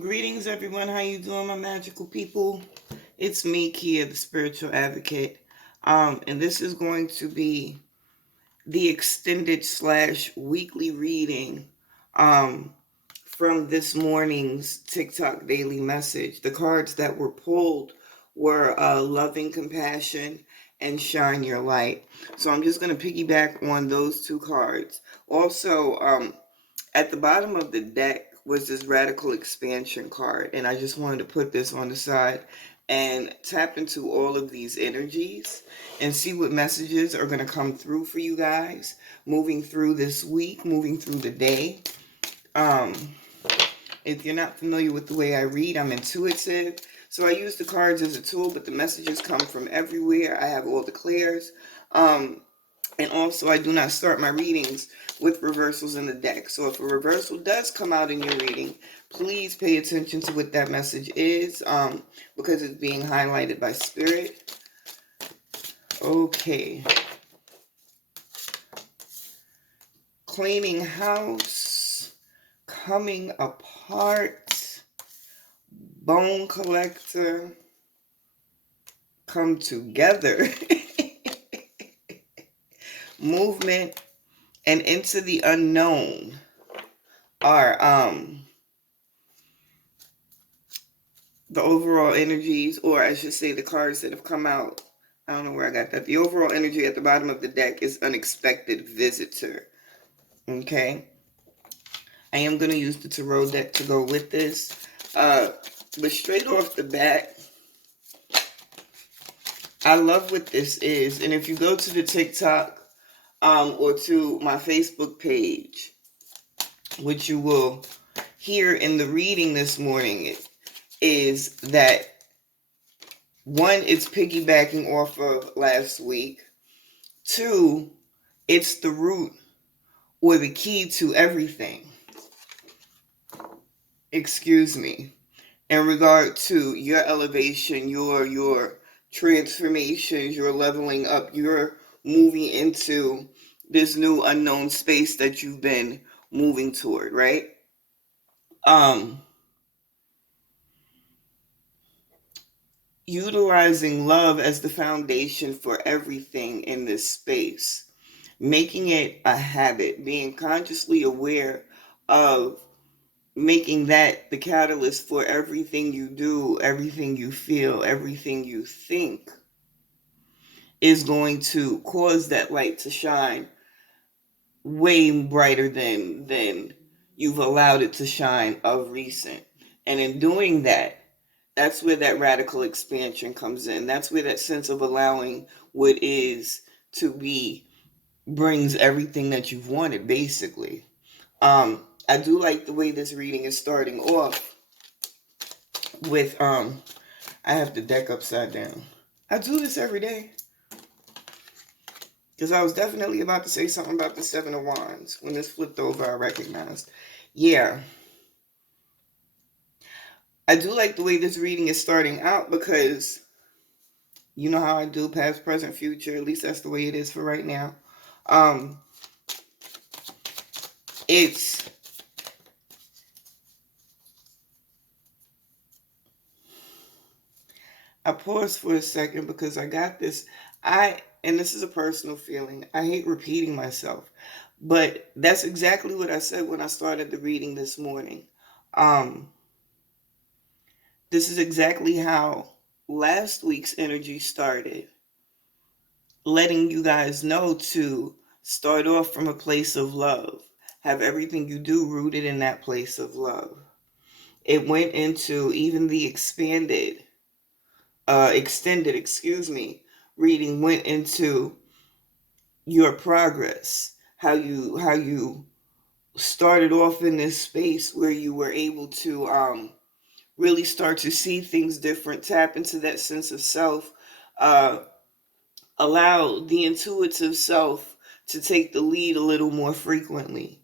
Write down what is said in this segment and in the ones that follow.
Greetings, everyone. How you doing, my magical people? It's me, Kia, the spiritual advocate. And this is going to be the extended / weekly reading um, from this morning's TikTok daily message. The cards that were pulled were Loving Compassion and Shine Your Light. So I'm just going to piggyback on those two cards. Also, at the bottom of the deck was this radical expansion card, and I just wanted to put this on the side and tap into all of these energies and see what messages are going to come through for you guys moving through this week, moving through the day. Um, if you're not familiar with the way I read, I'm intuitive. So I use the cards as a tool, but the messages come from everywhere. I have all the clairs. And also, I do not start my readings with reversals in the deck. So if a reversal does come out in your reading, please pay attention to what that message is, because it's being highlighted by Spirit. Okay. Cleaning house, coming apart, bone collector, come together, movement, and into the unknown are the overall energies, or I should say the cards that have come out. I don't know where I got that. The overall energy at the bottom of the deck is unexpected visitor. Okay. I am going to use the tarot deck to go with this. But straight off the bat, I love what this is. And if you go to the TikTok or to my Facebook page, which you will hear in the reading this morning, is that one, it's piggybacking off of last week. Two, it's the root or the key to everything. Excuse me. In regard to your elevation, your transformations, your leveling up, you're moving into this new unknown space that you've been moving toward, right? Utilizing love as the foundation for everything in this space, making it a habit, being consciously aware of making that the catalyst for everything you do, everything you feel, everything you think is going to cause that light to shine way brighter than you've allowed it to shine of recent. And in doing that, that's where that radical expansion comes in. That's where that sense of allowing what is to be brings everything that you've wanted, basically. I do like the way this reading is starting off with I have the deck upside down. I do this every day because I was definitely about to say something about the Seven of Wands. When this flipped over, I recognized. Yeah, I do like the way this reading is starting out because you know how I do past, present, future. At least that's the way it is for right now. Um, it's I paused for a second because I got this. And this is a personal feeling. I hate repeating myself, but that's exactly what I said when I started the reading this morning. Um, this is exactly how last week's energy started, letting you guys know to start off from a place of love. Have everything you do rooted in that place of love. It went into even the extended, reading went into your progress, how you started off in this space where you were able to really start to see things different, tap into that sense of self, uh, allow the intuitive self to take the lead a little more frequently.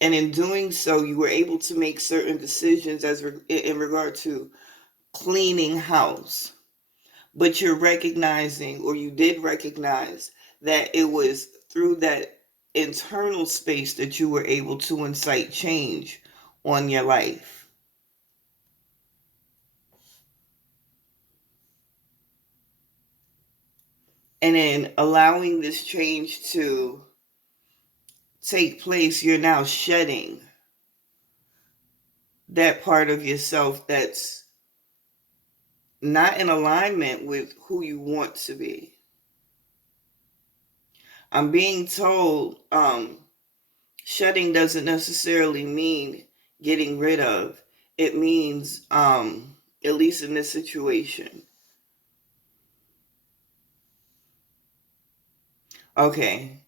And in doing so, you were able to make certain decisions in regard to cleaning house. But you're recognizing, or you did recognize, that it was through that internal space that you were able to incite change on your life. And in allowing this change to take place, you're now shedding that part of yourself that's not in alignment with who you want to be. I'm being told shedding doesn't necessarily mean getting rid of. It means, at least in this situation. Okay,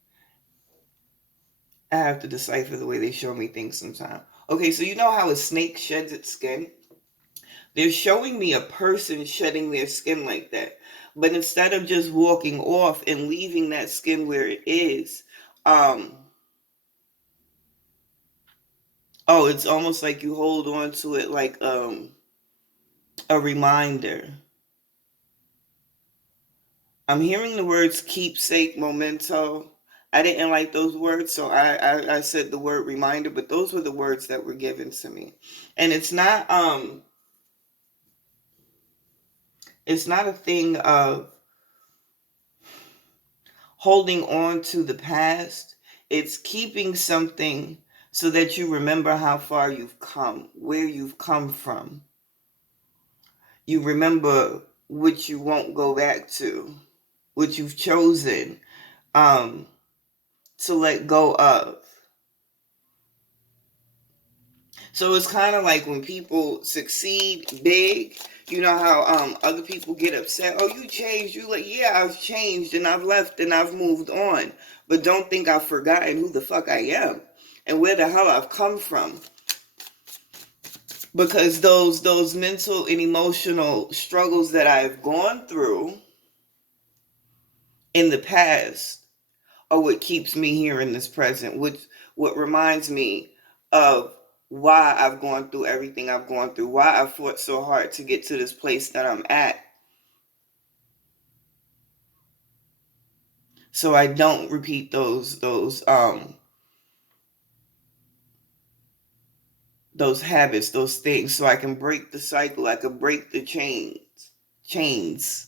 I have to decipher the way they show me things sometimes. Okay, so you know how a snake sheds its skin? They're showing me a person shedding their skin like that. But instead of just walking off and leaving that skin where it is, um, oh, it's almost like you hold on to it like a reminder. I'm hearing the words keepsake, memento. I didn't like those words, so I said the word reminder, but those were the words that were given to me. And it's not a thing of holding on to the past. It's keeping something so that you remember how far you've come, where you've come from. You remember what you won't go back to, what you've chosen um, to let go of. So it's kind of like when people succeed big, you know how other people get upset. Oh, you changed. You like, yeah, I've changed and I've left and I've moved on. But don't think I've forgotten who the fuck I am and where the hell I've come from. Because those mental and emotional struggles that I've gone through in the past are what keeps me here in this present, which what reminds me of why I've gone through everything I've gone through, why I fought so hard to get to this place that I'm at. So I don't repeat those habits, those things, so I can break the cycle, I can break the chains.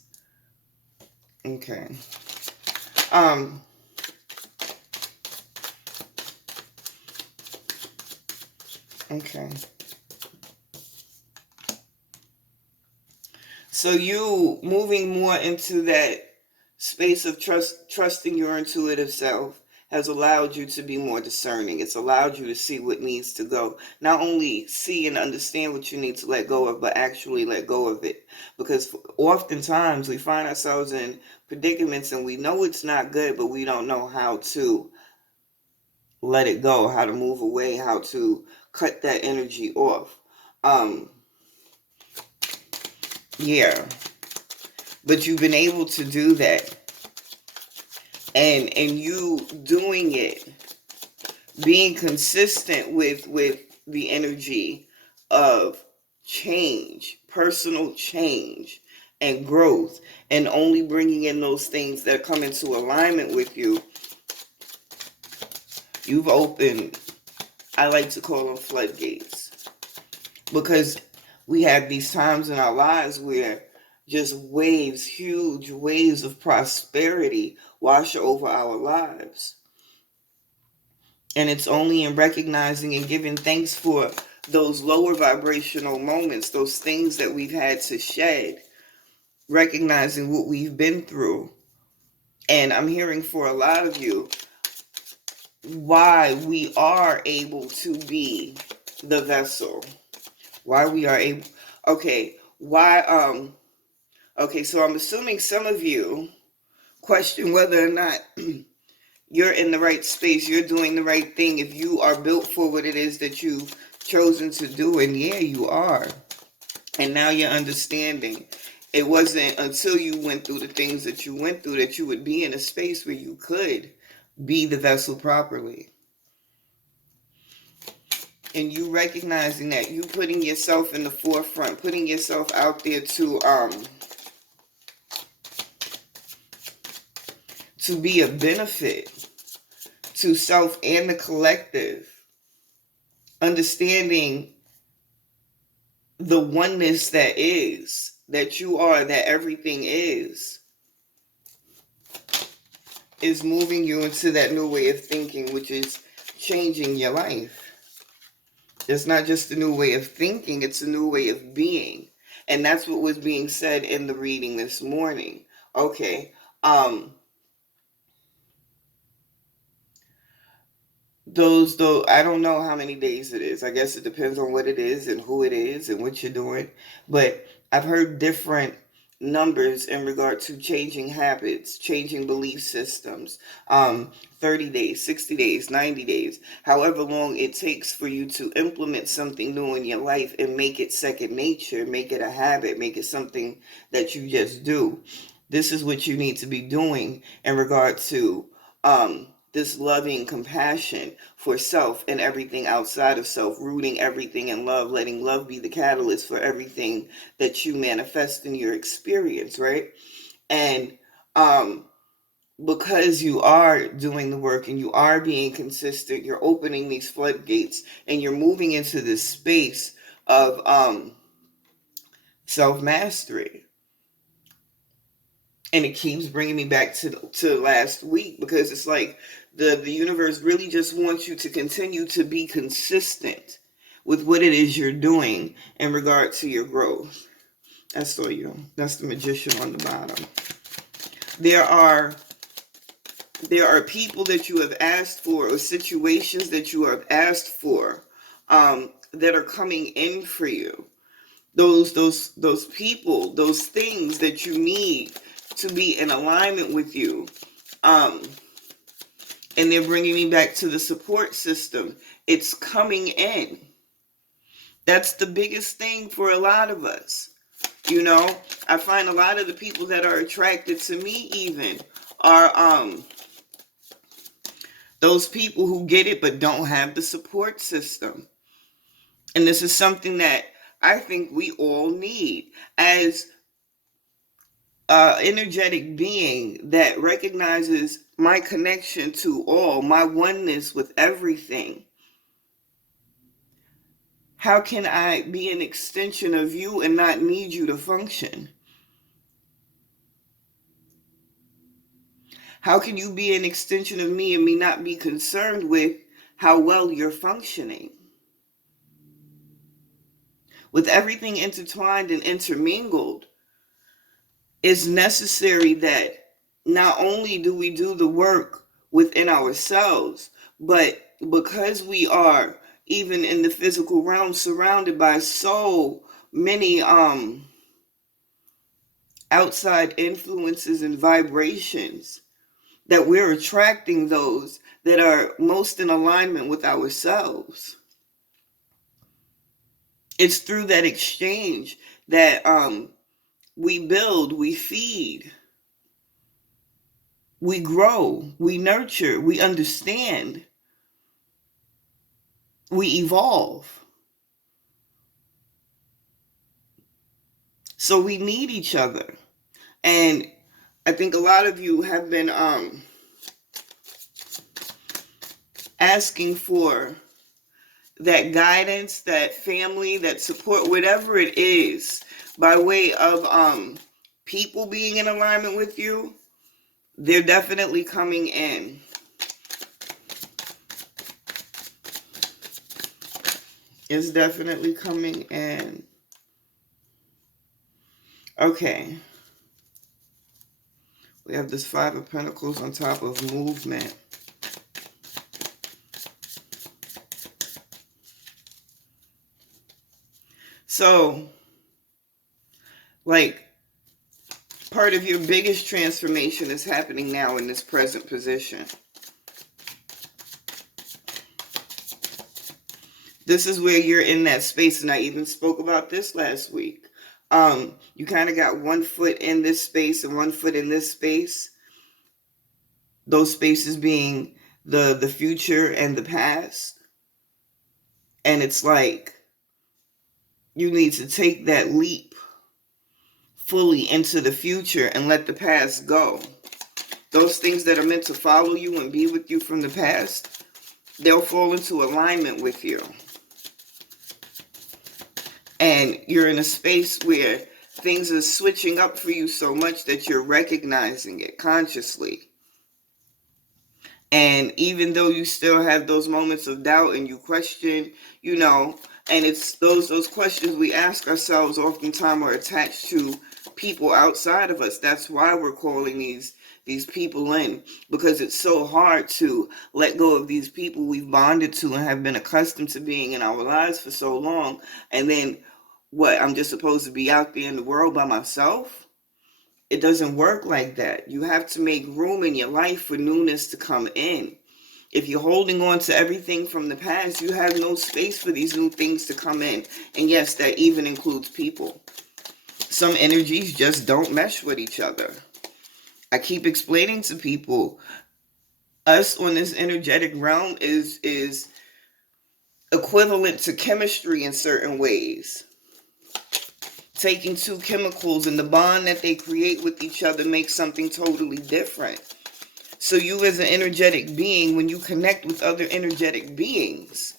Okay. Um okay. So you moving more into that space of trusting your intuitive self has allowed you to be more discerning. It's allowed you to see what needs to go. Not only see and understand what you need to let go of, but actually let go of it. Because oftentimes we find ourselves in predicaments and we know it's not good, but we don't know how to let it go, how to move away, how to cut that energy off. Um, yeah. But you've been able to do that. And you doing it, being consistent with the energy of change, personal change and growth, and only bringing in those things that come into alignment with you, you've opened, I like to call them floodgates. Because we have these times in our lives where just waves, huge waves of prosperity wash over our lives. And it's only in recognizing and giving thanks for those lower vibrational moments, those things that we've had to shed, recognizing what we've been through. And I'm hearing for a lot of you why we are able to be the vessel. Why we are able. Okay, why okay, so I'm assuming some of you question whether or not you're in the right space, you're doing the right thing, if you are built for what it is that you've chosen to do. And yeah, you are. And now you're understanding. It wasn't until you went through the things that you went through that you would be in a space where you could be the vessel properly. And you recognizing that, you putting yourself in the forefront, putting yourself out there to be a benefit to self and the collective, understanding the oneness that is, that you are, that everything is. is moving you into that new way of thinking, which is changing your life. It's not just a new way of thinking, it's a new way of being. And that's what was being said in the reading this morning. Okay. Those though, I don't know how many days it is. I guess it depends on what it is and who it is and what you're doing. But I've heard different numbers in regard to changing habits, changing belief systems. 30 days, 60 days, 90 days, however long it takes for you to implement something new in your life and make it second nature, make it a habit, make it something that you just do. This is what you need to be doing in regard to this loving compassion for self and everything outside of self, rooting everything in love, letting love be the catalyst for everything that you manifest in your experience, right? And because you are doing the work and you are being consistent, you're opening these floodgates and you're moving into this space of self-mastery. And it keeps bringing me back to last week, because it's like the universe really just wants you to continue to be consistent with what it is you're doing in regard to your growth. I saw you. That's the magician on the bottom. There are people that you have asked for, or situations that you have asked for, that are coming in for you. Those people, those things that you need to be in alignment with you. And they're bringing me back to the support system. It's coming in. That's the biggest thing for a lot of us. You know, I find a lot of the people that are attracted to me even are those people who get it but don't have the support system. And this is something that I think we all need as energetic being that recognizes my connection to all, my oneness with everything. How can I be an extension of you and not need you to function? How can you be an extension of me and me not be concerned with how well you're functioning? With everything intertwined and intermingled, it's necessary that not only do we do the work within ourselves, but because we are even in the physical realm surrounded by so many outside influences and vibrations, that we're attracting those that are most in alignment with ourselves. It's through that exchange that we build, we feed, we grow, we nurture, we understand, we evolve. So we need each other. And I think a lot of you have been asking for that guidance, that family, that support, whatever it is, by way of people being in alignment with you. They're definitely coming in. It's definitely coming in. Okay. We have this Five of Pentacles on top of movement. So, like, part of your biggest transformation is happening now in this present position. This is where you're in that space, and I even spoke about this last week. You kind of got one foot in this space and one foot in this space. Those spaces being the future and the past. And it's like you need to take that leap fully into the future and let the past go. Those things that are meant to follow you and be with you from the past, they'll fall into alignment with you. And you're in a space where Things are switching up for you so much that you're recognizing it consciously. And even though you still have those moments of doubt and you question, and it's those questions we ask ourselves oftentimes are attached to people outside of us. That's why we're calling these people in, because it's so hard to let go of these people we've bonded to and have been accustomed to being in our lives for so long. And then what, I'm just supposed to be out there in the world by myself? It doesn't work like that. You have to make room in your life for newness to come in. If you're holding on to everything from the past, you have no space for these new things to come in. And yes, that even includes people. Some energies just don't mesh with each other. I keep explaining to people, us on this energetic realm is equivalent to chemistry in certain ways. Taking two chemicals and the bond that they create with each other makes something totally different. So you as an energetic being, when you connect with other energetic beings,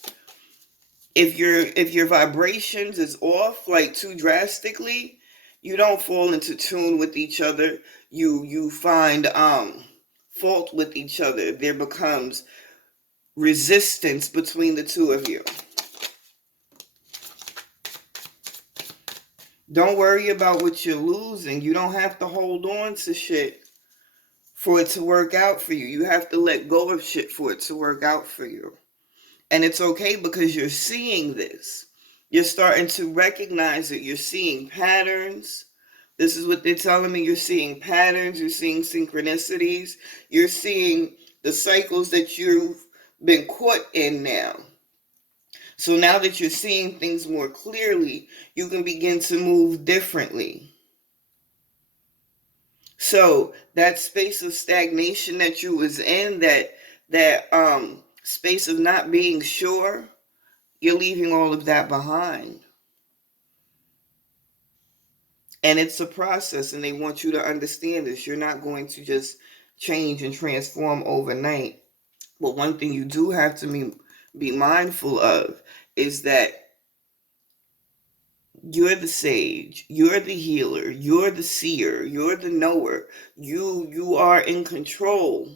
if your vibrations is off like too drastically, you don't fall into tune with each other. You find fault with each other. There becomes resistance between the two of you. Don't worry about what you're losing. You don't have to hold on to shit for it to work out for you. You have to let go of shit for it to work out for you. And it's okay because you're seeing this. You're starting to recognize it. You're seeing patterns. This is what they're telling me. You're seeing patterns. You're seeing synchronicities. You're seeing the cycles that you've been caught in now. So now that you're seeing things more clearly, you can begin to move differently. So that space of stagnation that you was in, that space of not being sure, you're leaving all of that behind. And it's a process, and they want you to understand this. You're not going to just change and transform overnight. But one thing you do have to be mindful of is that you're the sage, you're the healer, you're the seer, you're the knower. You are in control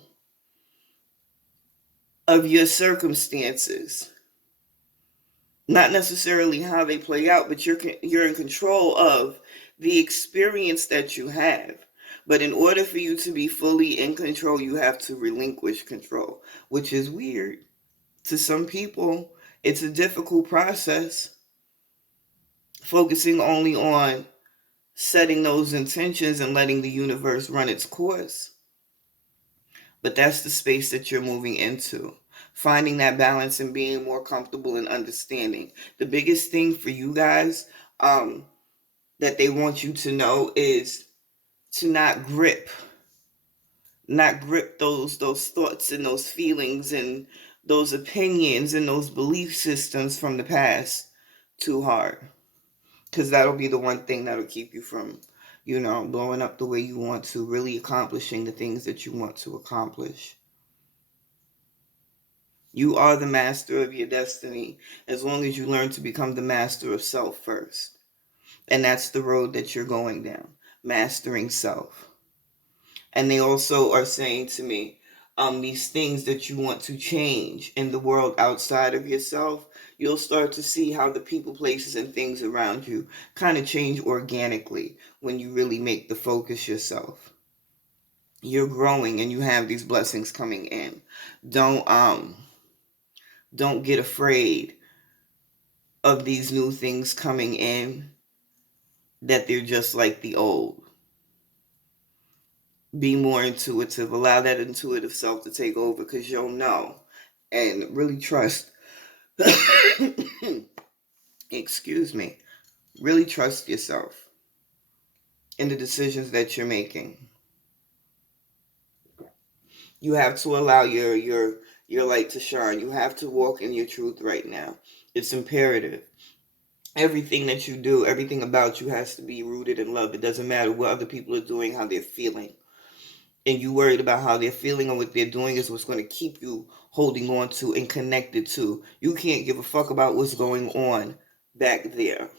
of your circumstances. Not necessarily how they play out, but you're in control of the experience that you have. But in order for you to be fully in control, you have to relinquish control, which is weird. To some people, it's a difficult process, focusing only on setting those intentions and letting the universe run its course. But that's the space that you're moving into. Finding that balance and being more comfortable and understanding. The biggest thing for you guys that they want you to know is to not grip those thoughts and those feelings and those opinions and those belief systems from the past too hard. Because that'll be the one thing that'll keep you from, blowing up the way you want to, really accomplishing the things that you want to accomplish. You are the master of your destiny as long as you learn to become the master of self first. And that's the road that you're going down, mastering self. And they also are saying to me, these things that you want to change in the world outside of yourself, you'll start to see how the people, places, and things around you kind of change organically when you really make the focus yourself. You're growing and you have these blessings coming in. Don't get afraid of these new things coming in, that they're just like the old. Be more intuitive. Allow that intuitive self to take over, because you'll know. And really trust. Excuse me. Really trust yourself in the decisions that you're making. You have to allow your light to shine. You have to walk in your truth right now. It's imperative. Everything that you do, everything about you has to be rooted in love. It doesn't matter what other people are doing, how they're feeling. And you worried about how they're feeling and what they're doing is what's going to keep you holding on to and connected to. You can't give a fuck about what's going on back there.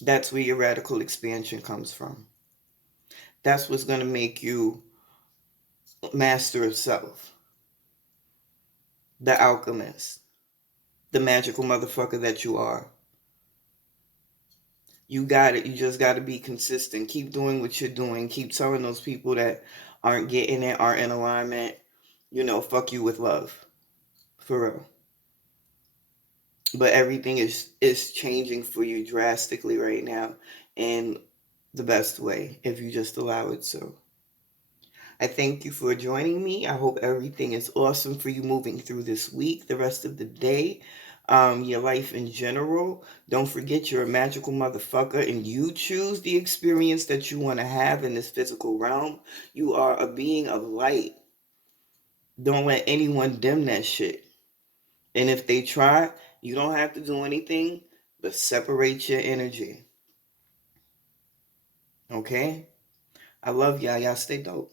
That's where your radical expansion comes from. That's what's going to make you master of self, the alchemist, the magical motherfucker that you are. You got it. You just got to be consistent. Keep doing what you're doing. Keep telling those people that aren't getting it, aren't in alignment, fuck you with love. For real. But everything is changing for you drastically right now in the best way if you just allow it to. I thank you for joining me. I hope everything is awesome for you moving through this week, the rest of the day, your life in general. Don't forget you're a magical motherfucker and you choose the experience that you want to have in this physical realm. You are a being of light. Don't let anyone dim that shit. And if they try, you don't have to do anything but separate your energy. Okay? I love y'all. Y'all stay dope.